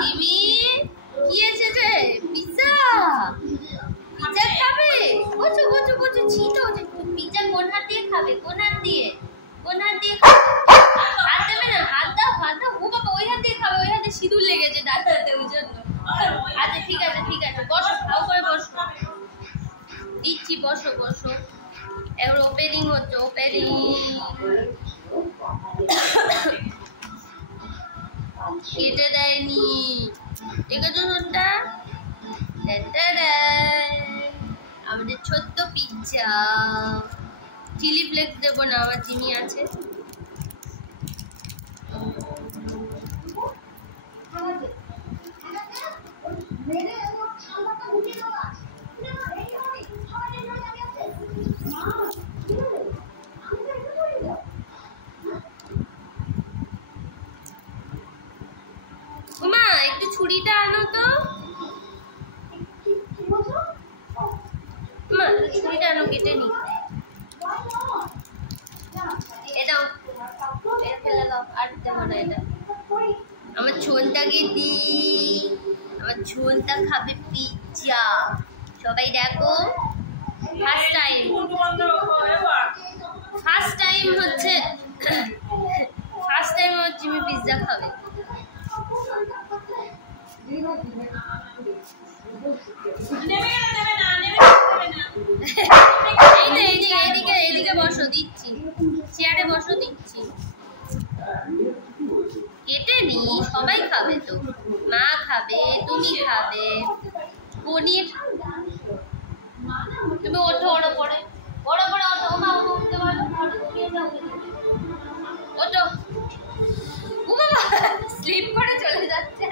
Jimmy কি এসেছে? Pizza pizza খাবে? বসো বসো বসো। ছিটো পিজ্জা কোন হাত দিয়ে খাবে? কোন হাত দিয়ে? কোন হাত দিয়ে খাবে? হাত দেবে না? হাত দাও হাত দাও। ও বাবা ওই হাত দিয়ে খাবে, ওই হাতে সিঁদুর লেগেছে দাঁড়াতে ওই জন্য। আচ্ছা ঠিক আছে ঠিক আছে, বসো ভালো করে বসো। দিচ্ছি বসো বসো। এবার ওপেনিং হচ্ছে, ওপেনিং। কেটে দেয়নি, দেখেছো ছোটটা? আমাদের ছোট্ট পিজ্জা। চিলি ফ্লেক্স দেবো না, আমার জিমি আছে। মা একটু ছুরিটা আনো তো। মা ছুরিটা আনো, কেটে নি। এটাও ফেলে দাও, আর দেবো না এটা। আমার ছোনটাকে দি, আমার ছোনটা খাবে পিজ্জা। সবাই দেখো, ফার্স্ট টাইম হচ্ছে জিমি পিজ্জা খাবে। এইদিকে বসো, দিচ্ছি চেয়ারে বসো, দিচ্ছি। কেটে নি, সবাই খাবে তো। মা খাবে, তুমি খাবে। পনির তুমি ওঠো, ওড়ো পড়ে ওড়ো পড়ে ওঠো। মা উঠতে পারো, ওঠো। ও বাবা স্লিপ করে চলে যাচ্ছে।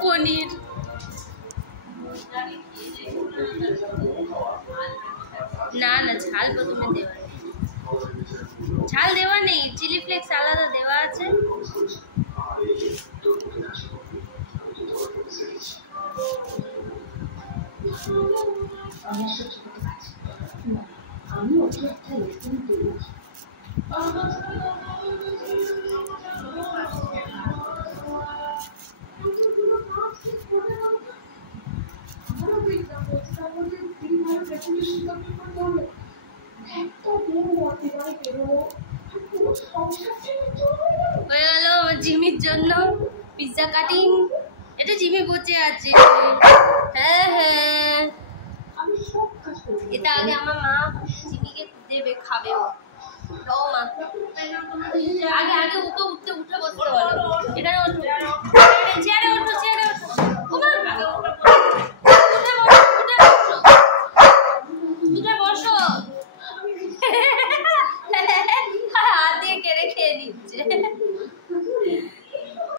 পনির না না, ঝাল প্রথমে দেওয়া নেই, ঝাল দেওয়া নেই। চিলি ফ্লেক্স আলাদা দেওয়া আছে। আমি ওকে একটা লেসন দিয়েছি। হয়ে গেল জিমির জন্য পিজ্জা কাটিং। এটা জিমি বসে আছে। হ্যাঁ হ্যাঁ, এটা আগে আমার মা জিমিকে দেবে, খাবে ও। মা আগে আগে ওকে উঠে বসতে বলো। এটা ওঠো, চেয়ারে ওঠো, চেয়ারে ওঠো। উঠে বসো। হাত দিয়ে কেড়ে খেয়ে নিচ্ছে।